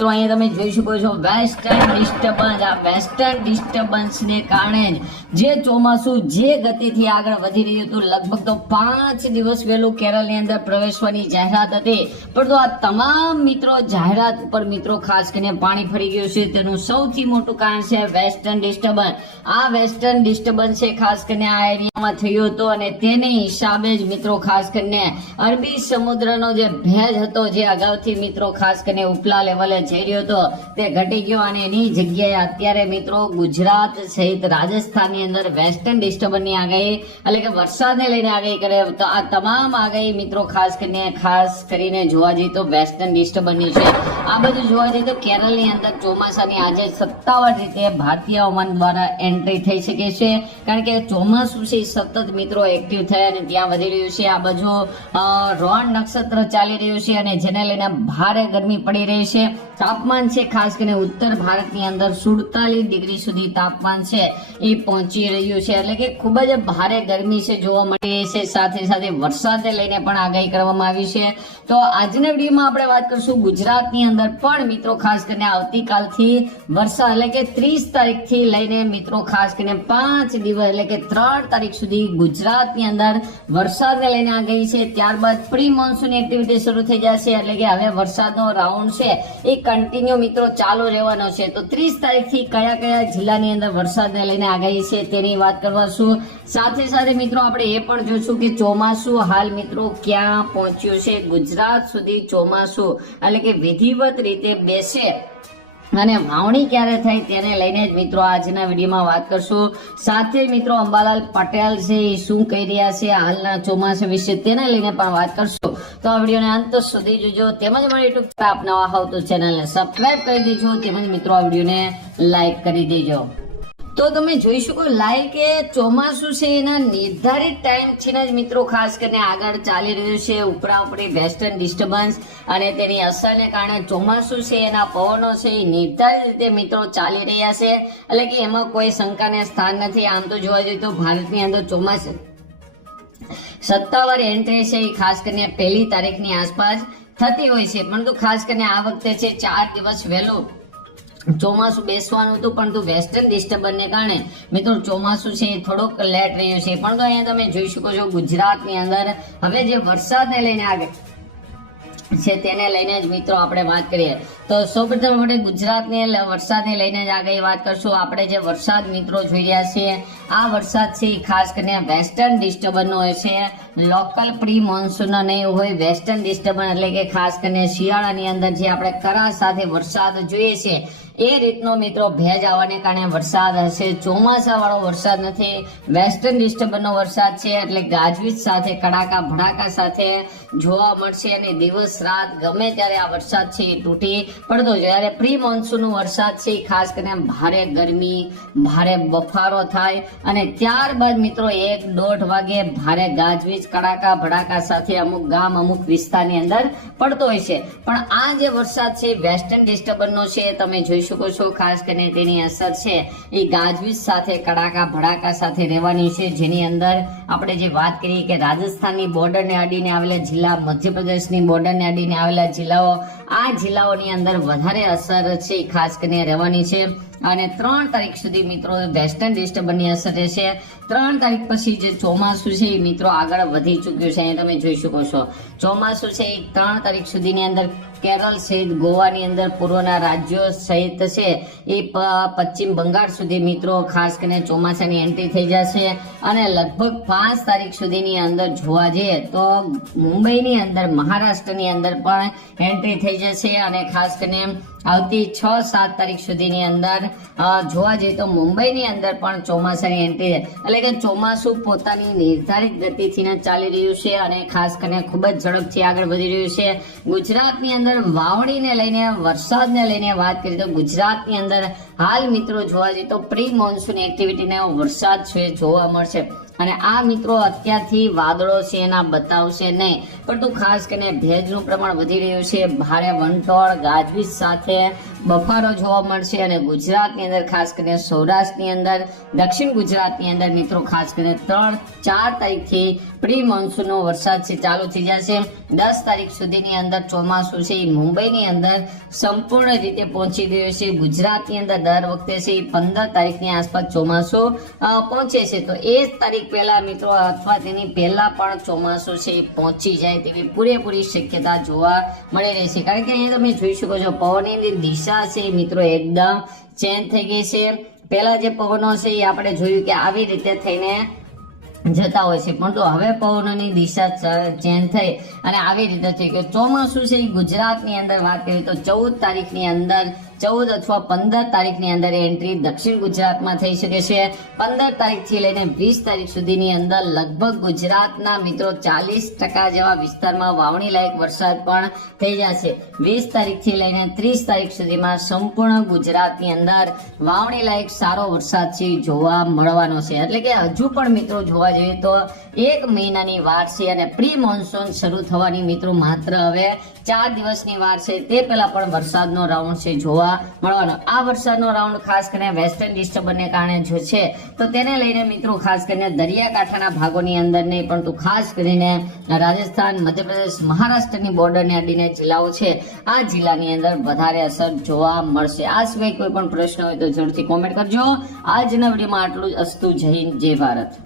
તો અહીંયા તમે જોઈ શકો છો વેસ્ટર્ન ડિસ્ટર્બન્સ. આ વેસ્ટર્ન ડિસ્ટર્બન્સ ને કારણે જે ચોમાસું જે ગતિથી આગળ વધી રહ્યું હતું, લગભગ તો 5 દિવસ વહેલું કેરળની અંદર પ્રવેશવાની જાહેરાત હતી, પરંતુ આ તમામ મિત્રો જાહેરાત ઉપર મિત્રો ખાસ કરીને પાણી ફરી ગયું છે. તેનું સૌથી મોટું કારણ છે વેસ્ટર્ન ડિસ્ટર્બન્સ. આ વેસ્ટર્ન ડિસ્ટર્બન્સ છે ખાસ કરીને આ એરિયામાં થયું હતું અને તેની હિસાબે જ મિત્રો ખાસ કરીને અરબી સમુદ્રનો જે ભેજ હતો, જે અગાઉથી મિત્રો ખાસ કરીને ઉપલા લેવલે જઈ રહ્યો હતો, તે ઘટી ગયો અને એની જગ્યાએ અત્યારે મિત્રો ગુજરાત સહિત રાજસ્થાનની અંદર વેસ્ટર્ન ડિસ્ટર્બન્સની આગાહી એટલે કે વરસાદને લઈને આગાહી કરે. તો આ તમામ આગાહી મિત્રો ખાસ કરીને જોવા જઈએ તો વેસ્ટર્ન ડિસ્ટર્બન્સની છે. આ બધું જોવા જઈએ તો કેરળની અંદર ચોમાસાની આજે સત્તાવાર રીતે ભારતીય હવામાન દ્વારા એન્ટ્રી થઈ શકે છે, કારણ કે ચોમાસું છે સતત મિત્રો એક્ટિવ થયા અને ત્યાં વધી રહ્યું છે. આ બાજુ રોણ નક્ષત્ર ચાલી રહ્યું છે અને જેને લઈને ભારે ગરમી પડી રહી છે. તાપમાન છે ખાસ કરીને ઉત્તર ભારતની અંદર 47 ડિગ્રી સુધી તાપમાન છે એ પહોંચી રહ્યું છે, એટલે કે ખૂબ જ ભારે ગરમી છે જોવા મળી રહી છે. સાથે સાથે વરસાદને લઈને પણ આગાહી કરવામાં આવી છે. તો આજના વિડીયોમાં આપણે વાત કરીશું ગુજરાતની અંદર પણ મિત્રો ખાસ કરીને આવતીકાલથી વરસાદ એટલે કે 30 તારીખથી લઈને મિત્રો ખાસ કરીને 5 દિવસ એટલે કે 3 તારીખ સુધી ગુજરાતની અંદર વરસાદને લઈને આગાહી છે. ત્યારબાદ પ્રી મોન્સૂન એક્ટિવિટી શરૂ થઈ જશે, એટલે કે હવે વરસાદનો રાઉન્ડ છે એ કન્ટિન્યુ મિત્રો ચાલુ રહેવાનો છે. તો 30 તારીખથી કયા કયા જિલ્લાની અંદર વરસાદને લઈને આગાહી છે તેની વાત કરવાશું. સાથે સાથે મિત્રો આપણે એ પણ જોઈશું કે ચોમાસું હાલ મિત્રો ક્યાં પહોંચ્યું છે. ગુજરાત સુધી ચોમાસું એટલે કે વિધિવત રીતે બેસે અને વાવણી ક્યારે થાય તેને લઈને જ મિત્રો આજના વિડીયોમાં વાત કરશું. સાથે મિત્રો અંબાલાલ પટેલ છે એ શું કહી રહ્યા છે હાલના ચોમાસા વિશે તેને લઈને પણ વાત કરશું. તો આ વિડીયોને અંત સુધી જોજો. તેમજ મારી યુટ્યુબ પર આપ નવા હોવ તો ચેનલને સબસ્ક્રાઇબ કરી દેજો. તેમજ મિત્રો આ વિડીયોને લાઈક કરી દેજો. તો તમે જોઈ શકો લાઈક એ ચોમાસું છે એના નિર્ધારિત ટાઈમથી જ મિત્રો ખાસ કરીને આગળ ચાલી રહ્યું છે. ઉપરા ઉપરી વેસ્ટર્ન ડિસ્ટર્બન્સ અને તેની અસરને કારણે ચોમાસું છે એના પવનો છે એ નિર્ધારિત રીતે મિત્રો ચાલી રહ્યા છે, એટલે કે એમાં કોઈ શંકાને સ્થાન નથી. આમ તો જોવા જઈએ તો ભારતની અંદર ચોમાસું સત્તાવાર એન્ટ્રી છે એ ખાસ કરીને 1 તારીખની આસપાસ થતી હોય છે, પરંતુ ખાસ કરીને આ વખતે છે 4 દિવસ વહેલું ચોમાસું બેસવાનું હતું, પરંતુ વેસ્ટર્ન ડિસ્ટર્બન્સને કારણે મિત્રો ચોમાસું છે એ થોડોક લેટ રહ્યું છે. પરંતુ અહીંયા તમે જોઈ શકો છો ગુજરાતની અંદર હવે જે વરસાદને લઈને આગળ છે તેને લઈને જ મિત્રો આપણે વાત કરીએ તો સૌપ્રથમ આપણે ગુજરાતને વરસાદને લઈને જ આગળ વાત કરશું. આપણે જે વરસાદ મિત્રો જોઈ રહ્યા છીએ આ વરસાદ છે ખાસ કરીને વેસ્ટર્ન ડિસ્ટર્બન્સનો હોય છે, લોકલ પ્રી મોન્સૂનનો નહીં હોય. વેસ્ટર્ન ડિસ્ટર્બન્સ એટલે કે ખાસ કરીને શિયાળાની અંદર જે આપણે કરા સાથે વરસાદ જોઈએ છે એ રીતનો મિત્રો ભેજ આવવાને કારણે વરસાદ હશે. ચોમાસા વાળો વરસાદ નથી, વેસ્ટર્ન ડિસ્ટર્બન્સનો વરસાદ છે, એટલે ગાજવીજ સાથે કડાકા ભડાકા સાથે જોવા મળશે અને દિવસ રાત ગમે ત્યારે આ વરસાદ છે એ તૂટી પડતો. જ્યારે પ્રી મોન્સૂનનો વરસાદ છે એ ખાસ કરીને ભારે ગરમી ભારે બફારો થાય અને ત્યારબાદ મિત્રો 1-1.5 વાગે ભારે ગાજવીજ કડાકા ભડાકા સાથે અમુક ગામ અમુક વિસ્તારની અંદર પડતો હોય છે. પણ આ જે વરસાદ છે વેસ્ટર્ન ડિસ્ટર્બન્સનો છે તમે જોઈ શકો છો. ખાસ કરીને તેની અસર છે એ ગાજવીજ સાથે કડાકા ભડાકા સાથે રહેવાની છે, જેની અંદર આપણે જે વાત કરીએ કે રાજસ્થાનની બોર્ડરને અડીને આવેલા જિલ્લા, મધ્યપ્રદેશની બોર્ડરને અડીને આવેલા જિલ્લાઓ, આ જિલ્લાઓની અંદર વધારે અસર છે ખાસ કરીને રહેવાની છે. અને 3 તારીખ સુધી મિત્રો વેસ્ટર્ન ડિસ્ટર્બન્સની અસર રહેશે. 3 તારીખ પછી જે ચોમાસું છે એ મિત્રો આગળ વધી ચૂક્યું છે. અહીંયા તમે જોઈ શકો છો ચોમાસું છે એ 3 તારીખ સુધીની અંદર કેરળ સહિત ગોવાની અંદર પૂર્વના રાજ્યો સહિત છે એ પશ્ચિમ બંગાળ સુધી મિત્રો ખાસ કરીને ચોમાસાની એન્ટ્રી થઈ જશે અને લગભગ 5 તારીખ સુધીની અંદર જોવા જઈએ તો મુંબઈની અંદર મહારાષ્ટ્રની અંદર પણ એન્ટ્રી થઈ જશે અને ખાસ કરીને આવતી 6-7 તારીખ સુધીની અંદર જોવા જઈએ તો મુંબઈની અંદર પણ ચોમાસાની એન્ટ્રી, એટલે કે ચોમાસું પોતાની નિર્ધારિત ગતિથી ચાલી રહ્યું છે અને ખાસ કરીને ખૂબ જ ઝડપથી આગળ વધી રહ્યું છે. ગુજરાતની અંદર વાવણીને લઈને વરસાદને લઈને વાત કરીએ તો ગુજરાતની અંદર હાલ મિત્રો જોવા જઈએ તો પ્રી મોન્સૂન એક્ટિવિટીને વરસાદ છે જોવા મળશે અને આ મિત્રો અત્યારથી વાદળો છે એના બતાવશે નહીં, પરંતુ ખાસ કરીને ભેજનું પ્રમાણ વધી રહ્યું છે. ભારે વંટોળ ગાજવીજ સાથે બફારો જોવા મળશે અને ગુજરાતની અંદર ખાસ કરીને સૌરાષ્ટ્રની અંદર, દક્ષિણ ગુજરાતની અંદર મિત્રો ખાસ કરીને 3-4 તારીખથી પ્રી મોન્સૂનનો વરસાદ છે ચાલુ થઈ જશે. 10 તારીખ સુધીની અંદર ચોમાસું છે એ મુંબઈની અંદર સંપૂર્ણ રીતે પહોંચી ગયું છે. ગુજરાતની અંદર દર વખતે છે 15 તારીખની આસપાસ ચોમાસું પહોંચે છે, તો એ તારીખ પહેલા મિત્રો અથવા તેની પહેલા પણ ચોમાસું છે પહોંચી જાય તેવી પૂરેપૂરી શક્યતા જોવા મળી રહેશે. કારણ કે અહીંયા તમે જોઈ શકો છો પવનની દિશા છે મિત્રો એકદમ ચેન્જ થઈ ગઈ છે. પહેલા જે પવનો છે એ આપણે જોયું કે આવી રીતે થઈને જતા હોય છે, પરંતુ હવે પવનોની દિશા ચેન્જ થઈ અને આવી રીતે થઈ ગયું. ચોમાસું છે એ ગુજરાતની અંદર વાત કરીએ તો 14 તારીખની અંદર 14 અથવા 15 તારીખની અંદર એન્ટ્રી દક્ષિણ ગુજરાતમાં થઈ શકે છે. 15 તારીખથી લઈને 20 તારીખ સુધીની અંદર લગભગ ગુજરાતના મિત્રો 40% જેવા વિસ્તારમાં વાવણી લાયક વરસાદ પણ થઈ જશે. 20 તારીખથી લઈને 30 તારીખ સુધીમાં સંપૂર્ણ ગુજરાતની અંદર વાવણી લાયક સારો વરસાદ છે જોવા મળવાનો છે. એટલે કે હજુ પણ મિત્રો જોવા જઈએ તો 1 મહિનાની વાર છે અને પ્રી મોન્સૂન શરૂ થવાની મિત્રો માત્ર હવે 4 દિવસની વાર છે. તે પહેલા પણ વરસાદનો રાઉન્ડ છે જોવા મળવાનો. આ વરસાદનો રાઉન્ડ ખાસ કરીને વેસ્ટર્ન ડિસ્ટર્બન્સને કારણે જો છે તો તેને લઈને મિત્રો ખાસ કરીને દરિયાકાંઠાના ભાગોની અંદર નહીં, પરંતુ ખાસ કરીને રાજસ્થાન, મધ્યપ્રદેશ, મહારાષ્ટ્રની બોર્ડરને અડીને જિલ્લાઓ છે આ જિલ્લાની અંદર વધારે અસર જોવા મળશે. આ સિવાય કોઈ પણ પ્રશ્ન હોય તો જરૂરથી કોમેન્ટ કરજો. આજના વિડીયોમાં આટલું જ. અસ્તુ. જય હિન્દ, જય ભારત.